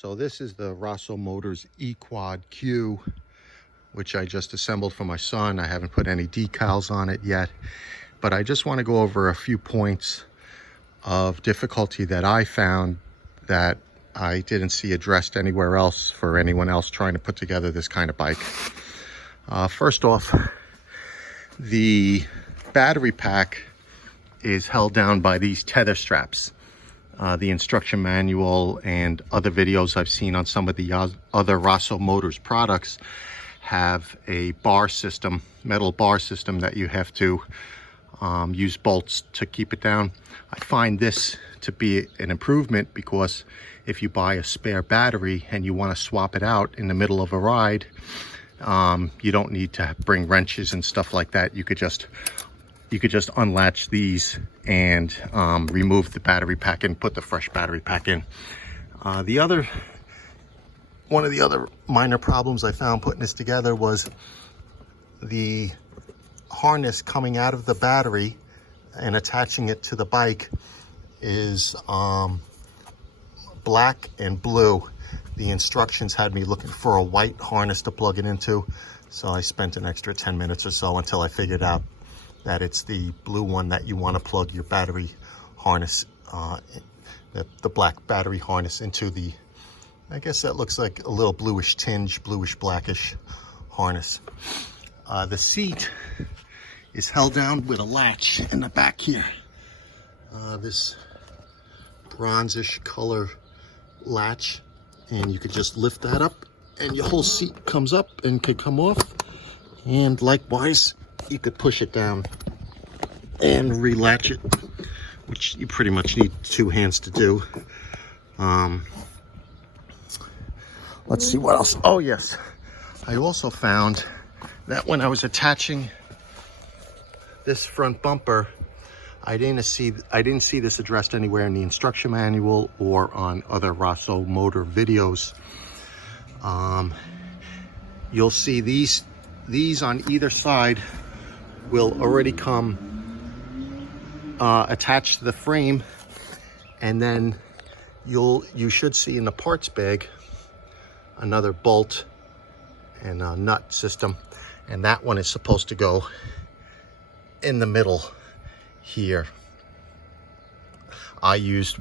So this is the Rosso Motors eQuad Q, which I just assembled for my son. I haven't put any decals on it yet, but I just want to go over a few points of difficulty that I found that I didn't see addressed anywhere else for anyone else trying to put together this kind of bike. First off, the battery pack is held down by these tether straps. The instruction manual and other videos I've seen on some of the other Rosso Motors products have a bar system, metal bar system, that you have to use bolts to keep it down. I find this to be an improvement because if you buy a spare battery and you want to swap it out in the middle of a ride, you don't need to bring wrenches and stuff like that. You could just unlatch these and remove the battery pack and put the fresh battery pack in. One of the other minor problems I found putting this together was the harness coming out of the battery and attaching it to the bike is black and blue. The instructions had me looking for a white harness to plug it into, so I spent an extra 10 minutes or so until I figured out that it's the blue one that you want to plug your battery harness, the black battery harness into the, I guess that looks like a little bluish tinge, bluish blackish harness. The seat is held down with a latch in the back here. This bronzish color latch, and you could just lift that up and your whole seat comes up and could come off. And likewise, you could push it down and relatch it, which you pretty much need two hands to do. Let's see what else. Oh yes, I also found that when I was attaching this front bumper, I didn't see this addressed anywhere in the instruction manual or on other Rosso Motor videos. You'll see these on either side will already come attached to the frame, and then you should see in the parts bag another bolt and a nut system, and that one is supposed to go in the middle here. I used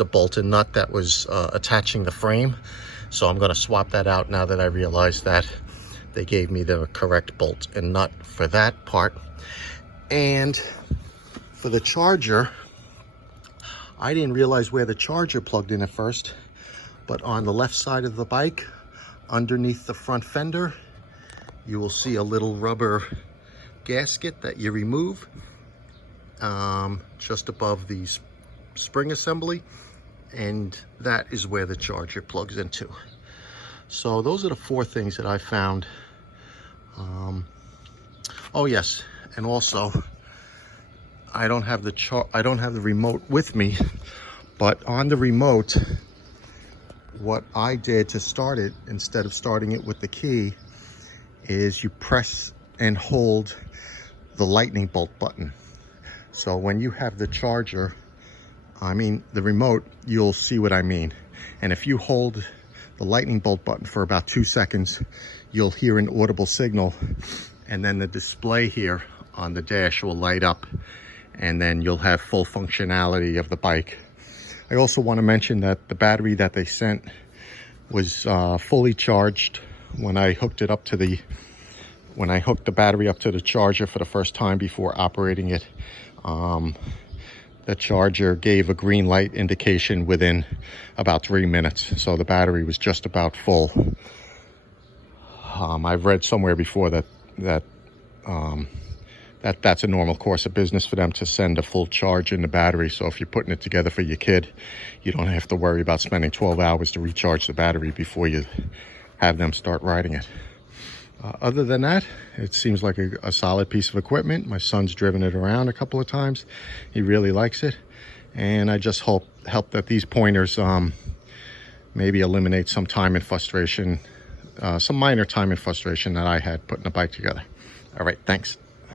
a bolt and nut that was attaching the frame, so I'm going to swap that out now that I realized that they gave me the correct bolt and nut for that part. And for the charger, I didn't realize where the charger plugged in at first, but on the left side of the bike, underneath the front fender, you will see a little rubber gasket that you remove just above the spring assembly, and that is where the charger plugs into. So those are the four things that I found. Oh yes, and also I don't have the remote with me, but on the remote, what I did to start it, instead of starting it with the key, is you press and hold the lightning bolt button. So when you have the charger, the remote, you'll see what I mean. And if you hold the lightning bolt button for about 2 seconds, you'll hear an audible signal, and then the display here on the dash will light up, and then you'll have full functionality of the bike. I also want to mention that the battery that they sent was fully charged when I hooked it up to the battery up to the charger for the first time before operating it. The charger gave a green light indication within about 3 minutes, so the battery was just about full. I've read somewhere before that's a normal course of business for them to send a full charge in the battery. So if you're putting it together for your kid, you don't have to worry about spending 12 hours to recharge the battery before you have them start riding it. Other than that, it seems like a solid piece of equipment. My son's driven it around a couple of times. He really likes it. And I just hope that these pointers maybe eliminate some time and frustration, some minor time and frustration that I had putting a bike together. All right, thanks.